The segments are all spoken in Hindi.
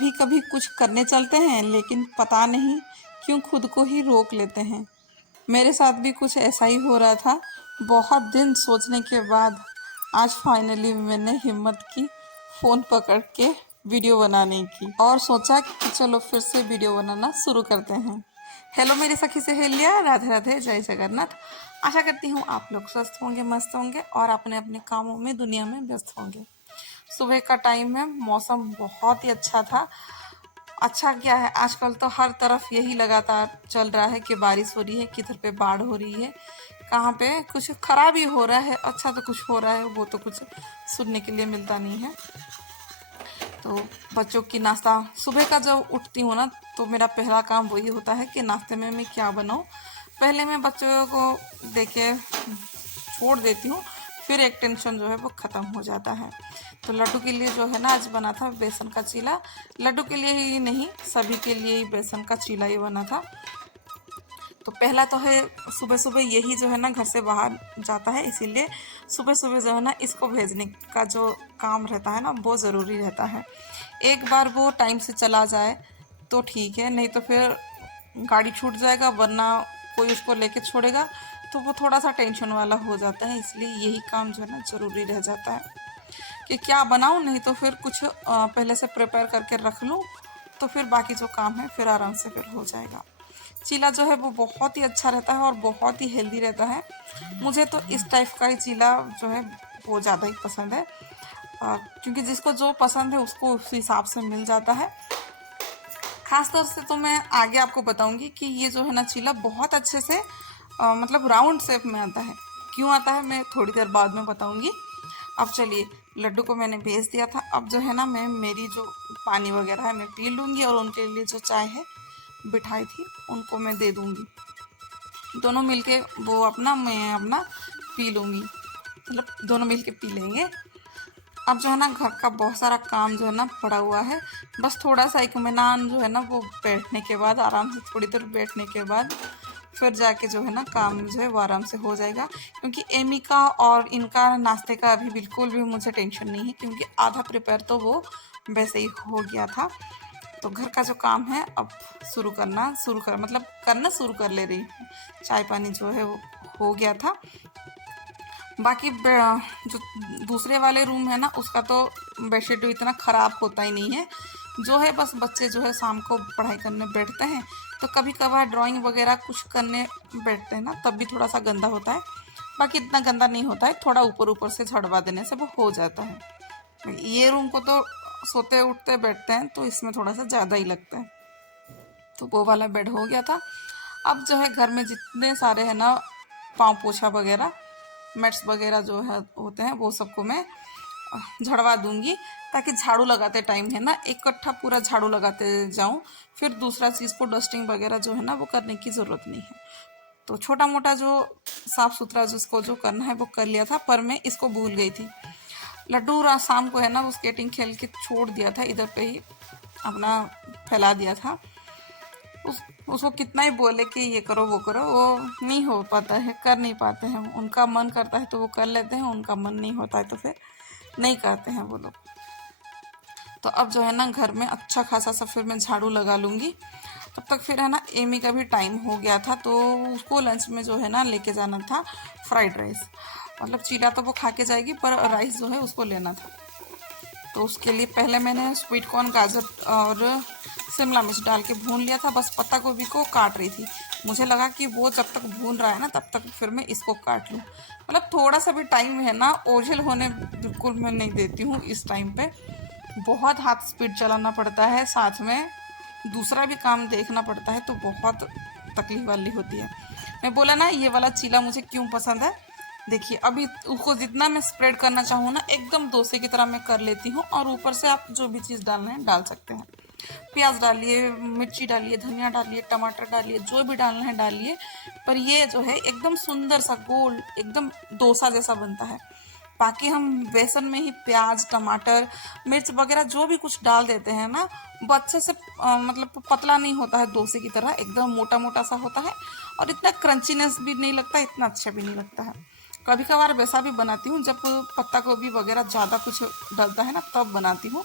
कभी कभी कुछ करने चलते हैं लेकिन पता नहीं क्यों खुद को ही रोक लेते हैं। मेरे साथ भी कुछ ऐसा ही हो रहा था। बहुत दिन सोचने के बाद आज फाइनली मैंने हिम्मत की फ़ोन पकड़ के वीडियो बनाने की और सोचा कि चलो फिर से वीडियो बनाना शुरू करते हैं। हेलो मेरी सखी सहेलियाँ, राधे राधे, जय जगन्नाथ। आशा करती हूँ आप लोग स्वस्थ होंगे, मस्त होंगे और अपने अपने कामों में दुनिया में व्यस्त होंगे। सुबह का टाइम है, मौसम बहुत ही अच्छा था। अच्छा क्या है, आजकल तो हर तरफ यही लगातार चल रहा है कि बारिश हो रही है, किधर पे बाढ़ हो रही है, कहाँ पे कुछ खराब ही हो रहा है, अच्छा तो कुछ हो रहा है, वो तो कुछ सुनने के लिए मिलता नहीं है। तो बच्चों की नाश्ता सुबह का जब उठती हूँ ना, तो मेरा पहला काम वही होता है कि नाश्ते में मैं क्या बनाऊँ। पहले मैं बच्चों को देके छोड़ देती हूँ, फिर एक टेंशन जो है वो ख़त्म हो जाता है। तो लड्डू के लिए जो है ना आज बना था बेसन का चीला। लड्डू के लिए ही नहीं, सभी के लिए ही बेसन का चीला ही बना था। तो पहला तो है, सुबह सुबह यही जो है ना घर से बाहर जाता है, इसीलिए सुबह सुबह जो है ना इसको भेजने का जो काम रहता है ना वो ज़रूरी रहता है। एक बार वो टाइम से चला जाए तो ठीक है, नहीं तो फिर गाड़ी छूट जाएगा, वरना कोई उसको लेके छोड़ेगा तो वो थोड़ा सा टेंशन वाला हो जाता है। इसलिए यही काम जो है ना ज़रूरी रह जाता है कि क्या बनाऊँ, नहीं तो फिर कुछ पहले से प्रिपेयर करके रख लूँ तो फिर बाकी जो काम है फिर आराम से फिर हो जाएगा। चीला जो है वो बहुत ही अच्छा रहता है और बहुत ही हेल्दी रहता है। मुझे तो इस टाइप का ही चीला जो है वो ज़्यादा ही पसंद है, क्योंकि जिसको जो पसंद है उसको उस हिसाब से मिल जाता है। खास तौर से तो मैं आगे आपको बताऊंगी कि ये जो है ना चीला बहुत अच्छे से मतलब राउंड शेप में आता है। क्यों आता है मैं थोड़ी देर बाद में बताऊंगी। अब चलिए, लड्डू को मैंने भेज दिया था। अब जो है ना मैं मेरी जो पानी वगैरह है मैं पी लूँगी और उनके लिए जो चाय है बिठाई थी उनको मैं दे दूँगी। दोनों मिलके वो अपना, मैं अपना पी लूँगी, मतलब दोनों मिलके पी लेंगे। अब जो है ना घर का बहुत सारा काम जो है ना पड़ा हुआ है, बस थोड़ा सा इत्मीनान जो है ना वो बैठने के बाद, आराम से थोड़ी देर बैठने के बाद फिर जाके जो है ना काम जो है वो आराम से हो जाएगा। क्योंकि एमी का और इनका नाश्ते का अभी बिल्कुल भी मुझे टेंशन नहीं है, क्योंकि आधा प्रिपेयर तो वो वैसे ही हो गया था। तो घर का जो काम है अब करना शुरू कर ले रही हूँ। चाय पानी जो है वो हो गया था। बाकी जो दूसरे वाले रूम है ना उसका तो बेडशीट इतना ख़राब होता ही नहीं है। जो है बस बच्चे जो है शाम को पढ़ाई करने बैठते हैं तो कभी कभार ड्राइंग वगैरह कुछ करने बैठते हैं ना, तब भी थोड़ा सा गंदा होता है। बाकी इतना गंदा नहीं होता है, थोड़ा ऊपर ऊपर से झड़वा देने से वो हो जाता है। ये रूम को तो सोते उठते बैठते हैं तो इसमें थोड़ा सा ज़्यादा ही लगता है। तो वो वाला बेड हो गया था। अब जो है घर में जितने सारे है ना पाँव पोछा वगैरह, मैट्स वगैरह जो है होते हैं वो सबको मैं झड़वा दूंगी, ताकि झाड़ू लगाते टाइम है ना इकट्ठा पूरा झाड़ू लगाते जाऊं, फिर दूसरा चीज़ को डस्टिंग वगैरह जो है ना वो करने की ज़रूरत नहीं है। तो छोटा मोटा जो साफ़ सुथरा जिसको जो करना है वो कर लिया था, पर मैं इसको भूल गई थी। लड्डू शाम को है ना वो स्केटिंग खेल के छोड़ दिया था, इधर पे ही अपना फैला दिया था। उसको कितना ही बोले कि ये करो वो करो, वो नहीं हो पाता है, कर नहीं पाते हैं। उनका मन करता है तो वो कर लेते हैं, उनका मन नहीं होता है तो फिर नहीं करते हैं वो लोग। तो अब जो है ना घर में अच्छा खासा सा फिर मैं झाड़ू लगा लूँगी। तब तक फिर है ना एमी का भी टाइम हो गया था, तो उसको लंच में जो है ना लेके जाना था फ्राइड राइस। मतलब चीला तो वो खा के जाएगी, पर राइस जो है उसको लेना था। तो उसके लिए पहले मैंने स्वीट कॉर्न, गाजर और शिमला मिर्च डाल के भून लिया था। बस पत्ता गोभी को काट रही थी। मुझे लगा कि वो जब तक भून रहा है ना तब तक फिर मैं इसको काट लूँ। मतलब थोड़ा सा भी टाइम है ना ओझल होने बिल्कुल मैं नहीं देती हूँ इस टाइम पे। बहुत हाथ स्पीड चलाना पड़ता है, साथ में दूसरा भी काम देखना पड़ता है, तो बहुत तकलीफ वाली होती है। मैं बोला ना ये वाला चीला मुझे क्यों पसंद है। देखिए अभी उसको जितना मैं स्प्रेड करना चाहूँ ना एकदम डोसे की तरह मैं कर लेती हूँ, और ऊपर से आप जो भी चीज़ डालना है डाल सकते हैं। प्याज डालिए, मिर्ची डालिए, धनिया डालिए, टमाटर डालिए, जो भी डालना है डालिए। पर ये जो है एकदम सुंदर सा गोल एकदम डोसा जैसा बनता है। बाकी हम बेसन में ही प्याज, टमाटर, मिर्च वगैरह जो भी कुछ डाल देते हैं ना, वो अच्छे से मतलब पतला नहीं होता है डोसे की तरह, एकदम मोटा मोटा सा होता है और इतना क्रंचीनेस भी नहीं लगता, इतना अच्छा भी नहीं लगता है। कभी कभार वैसा भी बनाती हूँ जब पत्ता गोभी वगैरह ज़्यादा कुछ डलता है ना तब बनाती हूँ,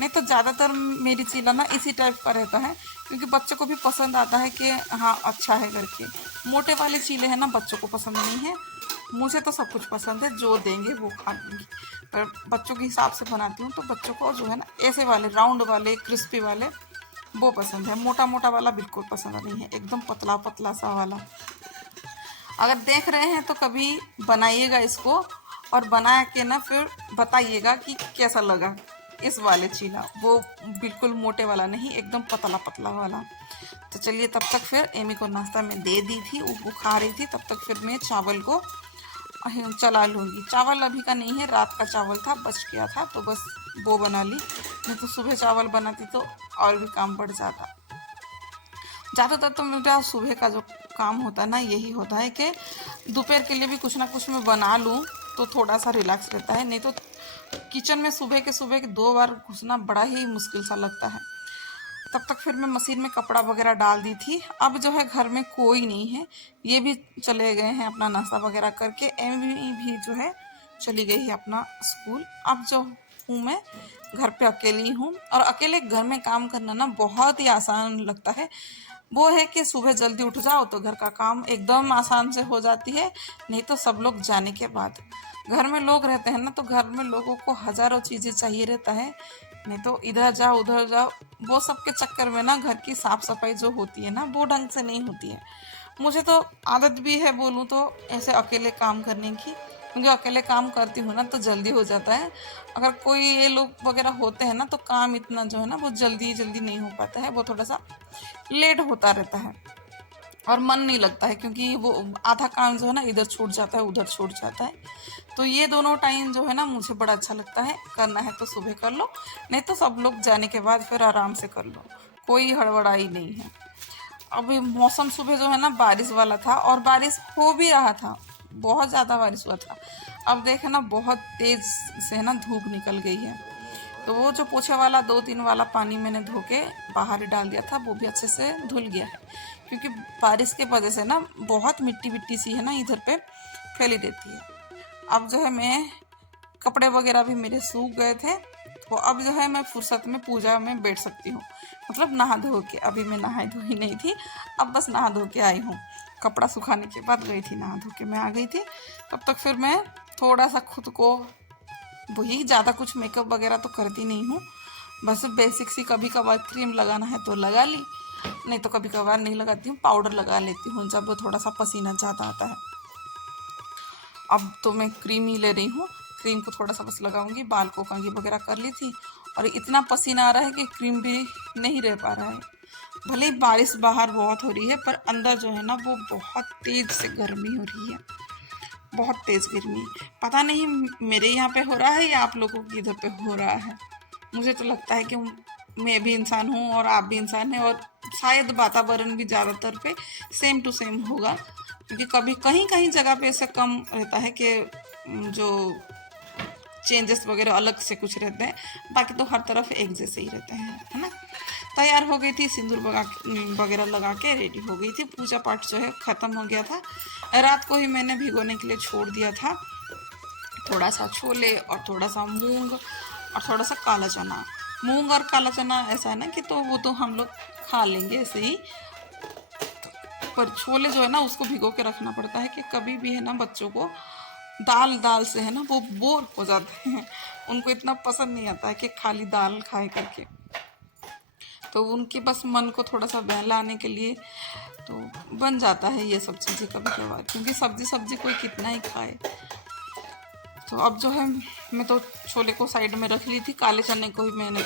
नहीं तो ज़्यादातर मेरी चीला ना इसी टाइप का रहता है, क्योंकि बच्चों को भी पसंद आता है कि हाँ अच्छा है करके। मोटे वाले चीले हैं ना बच्चों को पसंद नहीं है, मुझे तो सब कुछ पसंद है, जो देंगे वो खा लूँगी। पर बच्चों के हिसाब से बनाती हूँ, तो बच्चों को जो है ना ऐसे वाले राउंड वाले क्रिस्पी वाले वो पसंद है, मोटा मोटा वाला बिल्कुल पसंद नहीं है, एकदम पतला पतला सा वाला। अगर देख रहे हैं तो कभी बनाइएगा इसको, और बना के ना फिर बताइएगा कि कैसा लगा इस वाले चीला, वो बिल्कुल मोटे वाला नहीं, एकदम पतला पतला वाला। तो चलिए, तब तक फिर एमी को नाश्ता में दे दी थी, वो खा रही थी, तब तक फिर मैं चावल को चला लूँगी। चावल अभी का नहीं है, रात का चावल था, बच गया था, तो बस वो बना ली, नहीं तो सुबह चावल बनाती तो और भी काम बढ़ जाता। ज़्यादातर तो मेरा सुबह का जो काम होता है ना यही होता है कि दोपहर के लिए भी कुछ ना कुछ मैं बना लूँ तो थोड़ा सा रिलैक्स रहता है, नहीं तो किचन में सुबह के 2 बार घुसना बड़ा ही मुश्किल सा लगता है। तब तक फिर मैं मशीन में कपड़ा वगैरह डाल दी थी। अब जो है घर में कोई नहीं है, ये भी चले गए हैं अपना नाश्ता वगैरह करके, एमी भी जो है चली गई है अपना स्कूल। अब जो हूँ मैं घर पे अकेली हूँ, और अकेले घर में काम करना ना बहुत ही आसान लगता है। वो है कि सुबह जल्दी उठ जाओ तो घर का काम एकदम आसान से हो जाती है, नहीं तो सब लोग जाने के बाद। घर में लोग रहते हैं ना, तो घर में लोगों को हज़ारों चीज़ें चाहिए रहता है, नहीं तो इधर जाओ उधर जाओ, वो सब के चक्कर में ना घर की साफ़ सफाई जो होती है ना वो ढंग से नहीं होती है। मुझे तो आदत भी है बोलूँ तो ऐसे अकेले काम करने की, क्योंकि अकेले काम करती हूँ ना तो जल्दी हो जाता है। अगर कोई ये लोग वगैरह होते हैं ना तो काम इतना जो है ना वो जल्दी जल्दी नहीं हो पाता है, वो थोड़ा सा लेट होता रहता है और मन नहीं लगता है, क्योंकि वो आधा काम जो है ना इधर छूट जाता है उधर छूट जाता है। तो ये दोनों टाइम जो है ना मुझे बड़ा अच्छा लगता है। करना है तो सुबह कर लो, नहीं तो सब लोग जाने के बाद फिर आराम से कर लो, कोई हड़बड़ाई नहीं है। अभी मौसम सुबह जो है ना बारिश वाला था, और बारिश हो भी रहा था, बहुत ज़्यादा बारिश हुआ था। अब देखे ना बहुत तेज़ से है ना धूप निकल गई है, तो वो जो पोछे वाला 2-3 वाला पानी मैंने धो के बाहर ही डाल दिया था, वो भी अच्छे से धुल गया है, क्योंकि बारिश के वजह से ना बहुत मिट्टी मिट्टी सी है ना इधर पे फैली रहती है। अब जो है मैं कपड़े वगैरह भी मेरे सूख गए थे, तो अब जो है मैं फुर्सत में पूजा में बैठ सकती हूँ, मतलब नहा धो के। अभी मैं नहाई धोई नहीं थी, अब बस नहा धो के आई हूँ, कपड़ा सुखाने के बाद गई थी, नहा धो के मैं आ गई थी। तब तक फिर मैं थोड़ा सा खुद को, वही ज़्यादा कुछ मेकअप वगैरह तो करती नहीं हूँ, बस बेसिक सी, कभी कभार क्रीम लगाना है तो लगा ली, नहीं तो कभी कभार नहीं लगाती हूँ, पाउडर लगा लेती हूँ जब थोड़ा सा पसीना ज़्यादा आता है। अब तो मैं क्रीम ही ले रही हूँ, क्रीम को थोड़ा सा बस लगाऊंगी, बाल को कंघी वगैरह कर ली थी, और इतना पसीना आ रहा है कि क्रीम भी नहीं रह पा रहा है। भले ही बारिश बाहर बहुत हो रही है, पर अंदर जो है ना वो बहुत तेज़ से गर्मी हो रही है, बहुत तेज़ गर्मी। पता नहीं मेरे यहाँ पे हो रहा है या आप लोगों की इधर पे हो रहा है। मुझे तो लगता है कि मैं भी इंसान हूँ और आप भी इंसान हैं, और शायद वातावरण भी ज़्यादातर पे सेम टू सेम होगा, क्योंकि कभी कहीं कहीं जगह पे ऐसा कम रहता है कि जो चेंजेस वगैरह अलग से कुछ रहते हैं, बाकी तो हर तरफ एक जैसे ही रहते हैं, है ना। तैयार हो गई थी, सिंदूर वगैरह लगा के रेडी हो गई थी। पूजा पाठ जो है ख़त्म हो गया था, रात को ही मैंने भिगोने के लिए छोड़ दिया था। थोड़ा सा छोले और थोड़ा सा मूंग और थोड़ा सा काला चना। मूंग और काला चना ऐसा है ना कि तो वो तो हम लोग खा लेंगे ऐसे ही, पर छोले जो है ना उसको भिगो के रखना पड़ता है, कि कभी भी है ना बच्चों को दाल दाल से है ना वो बोर हो जाते हैं, उनको इतना पसंद नहीं आता है कि खाली दाल खाए करके, तो उनके बस मन को थोड़ा सा बहलाने के लिए तो बन जाता है ये सब चीज़ें कभी कभार, क्योंकि सब्जी कोई कितना ही खाए। तो अब जो है मैं तो छोले को साइड में रख ली थी, काले चने को भी मैंने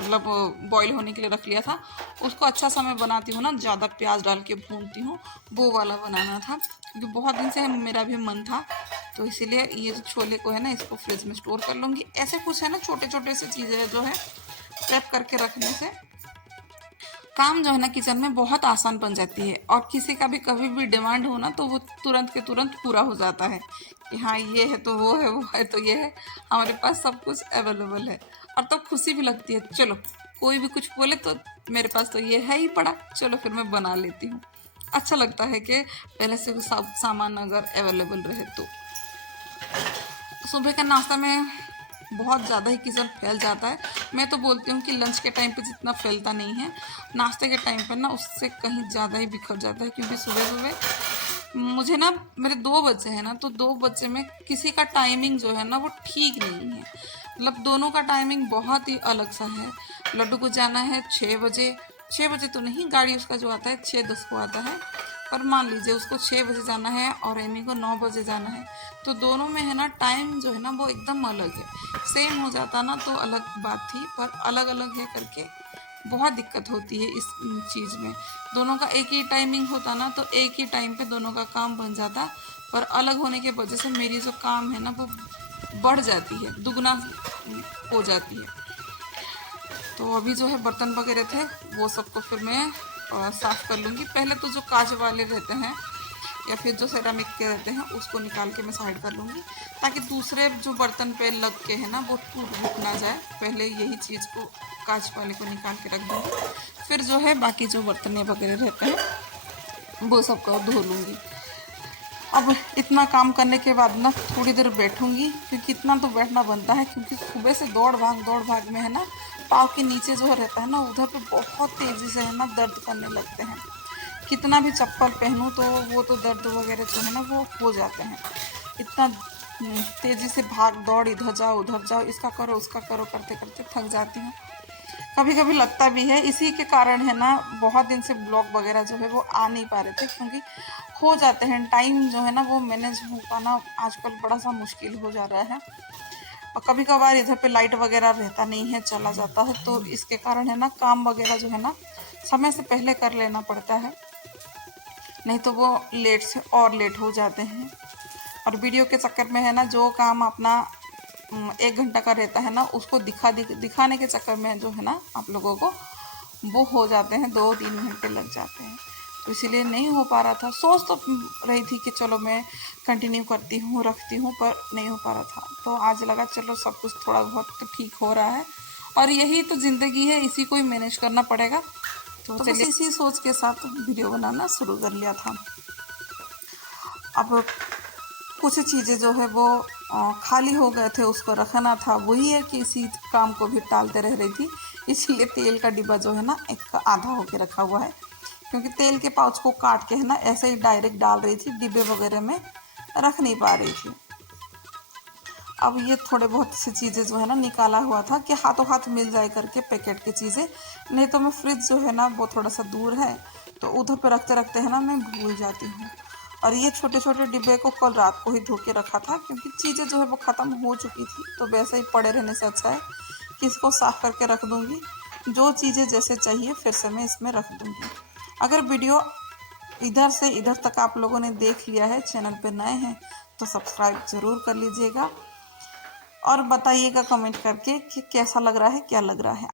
मतलब बॉईल होने के लिए रख लिया था। उसको अच्छा सा मैं बनाती हूँ ना, ज़्यादा प्याज डाल के भूनती हूँ, वो वाला बनाना था, क्योंकि बहुत दिन से मेरा भी मन था, तो इसीलिए ये जो छोले को है ना इसको फ्रिज में स्टोर कर लूँगी। ऐसे कुछ है ना छोटे छोटे से चीज़ें जो है प्रेप करके रखने से काम जो है ना किचन में बहुत आसान बन जाती है, और किसी का भी कभी भी डिमांड हो ना तो वो तुरंत के तुरंत पूरा हो जाता है, कि हाँ ये है तो वो है, वो है तो ये है, हमारे पास सब कुछ अवेलेबल है। और तो खुशी भी लगती है, चलो कोई भी कुछ बोले तो मेरे पास तो ये है ही पड़ा, चलो फिर मैं बना लेती हूँ। अच्छा लगता है कि पहले से सब सामान अगर अवेलेबल रहे तो। सुबह का नाश्ता में बहुत ज़्यादा ही किचन फैल जाता है। मैं तो बोलती हूँ कि लंच के टाइम पे जितना फैलता नहीं है, नाश्ते के टाइम पर ना उससे कहीं ज़्यादा ही बिखर जाता है। क्योंकि सुबह सुबह मुझे ना, मेरे 2 बच्चे हैं ना, तो 2 बच्चे में किसी का टाइमिंग जो है ना वो ठीक नहीं है। मतलब दोनों का टाइमिंग बहुत ही अलग सा है। लड्डू को जाना है 6 बजे, 6 बजे तो नहीं, गाड़ी उसका जो आता है 6:10 को आता है, पर मान लीजिए उसको 6 बजे जाना है और एमी को 9 बजे जाना है। तो दोनों में है ना टाइम जो है ना वो एकदम अलग है। सेम हो जाता ना तो अलग बात थी, पर अलग अलग है करके बहुत दिक्कत होती है इस चीज़ में। दोनों का एक ही टाइमिंग होता ना तो एक ही टाइम पे दोनों का काम बन जाता, पर अलग होने की वजह से मेरी जो काम है ना वो बढ़ जाती है, दुगना हो जाती है। तो अभी जो है बर्तन वगैरह थे वो सबको फिर मैं साफ़ कर लूँगी। पहले तो जो कांच वाले रहते हैं या फिर जो सेरामिक के रहते हैं उसको निकाल के मैं साइड कर लूँगी, ताकि दूसरे जो बर्तन पे लग के है ना वो टूट ना जाए। पहले यही चीज़ को, कांच वाले को निकाल के रख दूँगी, फिर जो है बाकी जो बर्तन वगैरह रहते हैं वो सबको धो लूँगी। अब इतना काम करने के बाद ना थोड़ी देर बैठूंगी, क्योंकि इतना तो बैठना बनता है, क्योंकि सुबह से दौड़ भाग में है ना पाँव के नीचे जो रहता है ना उधर पे बहुत तेज़ी से है ना दर्द करने लगते हैं। कितना भी चप्पल पहनूं तो वो तो दर्द वगैरह जो है ना वो हो जाते हैं। इतना तेज़ी से भाग दौड़, इधर जाओ उधर जाओ, इसका करो उसका करो करते करते थक जाती हूँ। कभी कभी लगता भी है इसी के कारण है ना बहुत दिन से ब्लॉग वगैरह जो है वो आ नहीं पा रहे थे, क्योंकि हो जाते हैं टाइम जो है ना वो मैनेज हो पाना आजकल बड़ा सा मुश्किल हो जा रहा है। और कभी कभार इधर पे लाइट वगैरह रहता नहीं है, चला जाता है, तो इसके कारण है ना काम वगैरह जो है ना समय से पहले कर लेना पड़ता है, नहीं तो वो लेट से और लेट हो जाते हैं। और वीडियो के चक्कर में है ना जो काम अपना 1 घंटा का रहता है ना उसको दिखाने के चक्कर में जो है ना आप लोगों को वो हो जाते हैं 2-3 घंटे लग जाते हैं। तो इसीलिए नहीं हो पा रहा था। सोच तो रही थी कि चलो मैं कंटिन्यू करती हूँ रखती हूँ, पर नहीं हो पा रहा था। तो आज लगा चलो सब कुछ थोड़ा बहुत तो ठीक हो रहा है, और यही तो ज़िंदगी है, इसी को ही मैनेज करना पड़ेगा। तो चलिए इसी सोच के साथ वीडियो बनाना शुरू कर लिया था। अब कुछ चीज़ें जो है वो खाली हो गए थे, उसको रखना था, वही है कि इसी काम को भी टालते रह रही थी। इसीलिए तेल का डिब्बा जो है ना एक आधा होके रखा हुआ है, क्योंकि तेल के पाउच को काट के है ना ऐसे ही डायरेक्ट डाल रही थी, डिब्बे वगैरह में रख नहीं पा रही थी। अब ये थोड़े बहुत सी चीज़ें जो है ना निकाला हुआ था कि हाथों हाथ मिल जाए करके पैकेट की चीज़ें, नहीं तो मैं फ्रिज जो है ना वो थोड़ा सा दूर है, तो उधर पे रखते रखते है ना मैं भूल जाती हूँ। और ये छोटे छोटे डिब्बे को कल रात को ही धो के रखा था, क्योंकि चीज़ें जो है वो ख़त्म हो चुकी थी, तो वैसे ही पड़े रहने से अच्छा है कि इसको साफ़ करके रख दूँगी। जो चीज़ें जैसे चाहिए फिर से मैं इसमें रख दूँगी। अगर वीडियो इधर से इधर तक आप लोगों ने देख लिया है, चैनल पे नए हैं तो सब्सक्राइब ज़रूर कर लीजिएगा, और बताइएगा कमेंट करके कि कैसा लग रहा है, क्या लग रहा है।